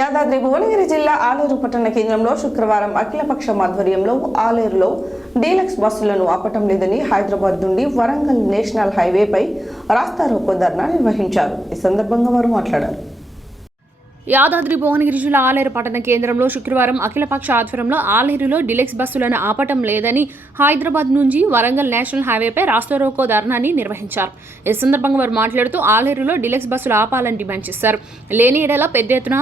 యాదాద్రి భువనగిరి జిల్లా ఆలేరు పట్టణ కేంద్రంలో శుక్రవారం అఖిలపక్షం ఆధ్వర్యంలో ఆలేరులో డీలక్స్ బస్సులను ఆపటం లేదని హైదరాబాద్ నుండి వరంగల్ నేషనల్ హైవేపై రాస్తారోకో ధర్నా నిర్వహించారు. ఈ సందర్భంగా వారు మాట్లాడారు. యాదాద్రి భువనగిరి జిల్లా ఆలేరు పట్టణ కేంద్రంలో శుక్రవారం అఖిలపక్ష ఆధ్వర్యంలో ఆలేరులో డీలక్స్ బస్సులను ఆపటం లేదని హైదరాబాద్ నుంచి వరంగల్ నేషనల్ హైవేపై రాస్తారోకో ధర్నాని నిర్వహించారు. ఈ సందర్భంగా వారు మాట్లాడుతూ ఆలేరులో డీలక్స్ బస్సులు ఆపాలని డిమాండ్ చేశారు. లేని ఎడల పెద్ద ఎత్తున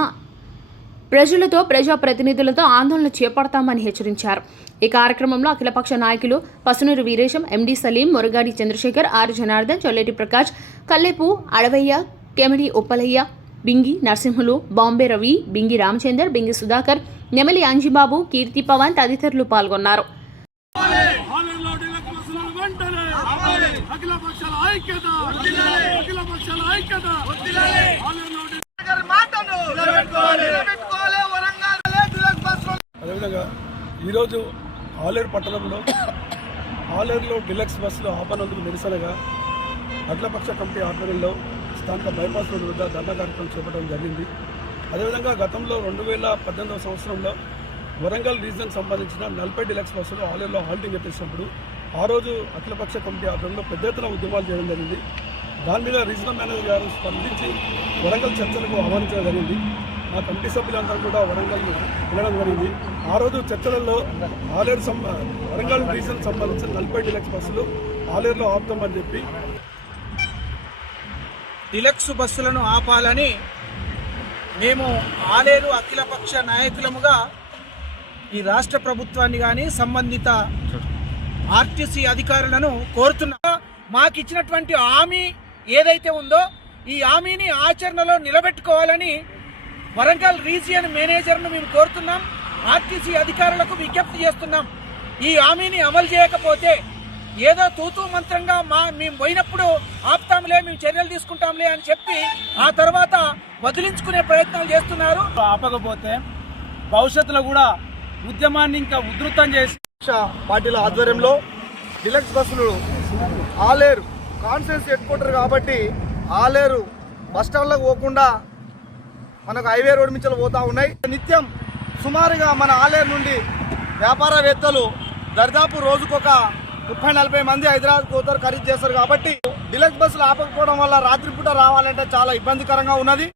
ప్రజలతో ప్రజాప్రతినిధులతో ఆందోళన చేపడతామని హెచ్చరించారు. ఈ కార్యక్రమంలో అఖిలపక్ష నాయకులు పసునూరు వీరేశం, ఎండి సలీం, మురగాడి చంద్రశేఖర్, ఆర్ జనార్దన్, చొల్లేటి ప్రకాష్, కల్లేపు అడవయ్య, కెమిడి ఉప్పలయ్య, బింగి నరసింహులు, బాంబే రవి, బింగి రామచందర్, బింగి సుధాకర్, నెమలి అంజిబాబు, కీర్తి పవన్ తదితరులు పాల్గొన్నారు. అదేవిధంగా ఈరోజు ఆలేరు పట్టణంలో ఆలేరులో డీలక్స్ బస్సులు ఆపనందుకు నిరసనగా అఖిలపక్ష కమిటీ ఆధ్వర్యంలో స్థానిక బైపాస్ రోడ్డు వద్ద ధర్నా కార్యక్రమం చేపట్టడం జరిగింది. అదేవిధంగా గతంలో 2018 సంవత్సరంలో వరంగల్ రీజన్ సంబంధించిన 40 డీలక్స్ బస్సులు ఆలేరులో హాల్టింగ్ ఎత్తేసినప్పుడు ఆ రోజు అఖిలపక్ష కమిటీ ఆధ్వర్యంలో పెద్ద ఎత్తున ఉద్యమాలు చేయడం జరిగింది. దాని మీద రీజనల్ మేనేజర్ గారు స్పందించి వరంగల్ చర్చలకు ఆహ్వానించడం జరిగింది. మా కమిటీ సభ్యులందరూ కూడా వరంగల్ వెళ్ళడం జరిగింది. ఆ రోజు చర్చలలో ఆలేరు వరంగల్ రీజన్ సంబంధించిన 40 డీలక్స్ బస్సులు ఆలేరులో ఆపుతామని చెప్పి డీలక్స్ బస్సులను ఆపాలని మేము ఆలేరు అఖిలపక్ష నాయకులముగా ఈ రాష్ట్ర ప్రభుత్వాన్ని కానీ సంబంధిత ఆర్టీసీ అధికారులను కోరుతున్నాం. మాకు ఇచ్చినటువంటి హామీ ఏదైతే ఉందో ఈ హామీని ఆచరణలో నిలబెట్టుకోవాలని వరంగల్ రీజియన్ మేనేజర్ను మేము కోరుతున్నాం. ఆర్టీసీ అధికారులకు విజ్ఞప్తి చేస్తున్నాం. ఈ హామీని అమలు చేయకపోతే ఏదో తూతూ మంత్రంగా మేము పోయినప్పుడు ఆపుతాంలే, మేము చర్యలు తీసుకుంటాంలే అని చెప్పి ఆ తర్వాత వదిలించుకునే ప్రయత్నాలు చేస్తున్నారు. ఆపకపోతే భవిష్యత్తులో కూడా ఉద్యమాన్ని ఇంకా ఉధృతం చేసి పార్టీల ఆధ్వర్యంలో డీలక్స్ బస్సులు ఆలేరు కాన్స్టిట్యున్సీ హెడ్ క్వార్టర్ కాబట్టి ఆలేరు బస్టాండ్లకు పోకుండా మనకు హైవే రోడ్ నుంచి పోతా ఉన్నాయి. నిత్యం సుమారుగా మన ఆలేరు నుండి వ్యాపారవేత్తలు దర్దాపు రోజుకొక 30-40 మంది హైదరాబాద్ పోతారు, ఖరీదు చేస్తారు. కాబట్టి డీలక్స్ బస్సులు ఆపకపోవడం వల్ల రాత్రిపూట రావాలంటే చాలా ఇబ్బందికరంగా ఉన్నది.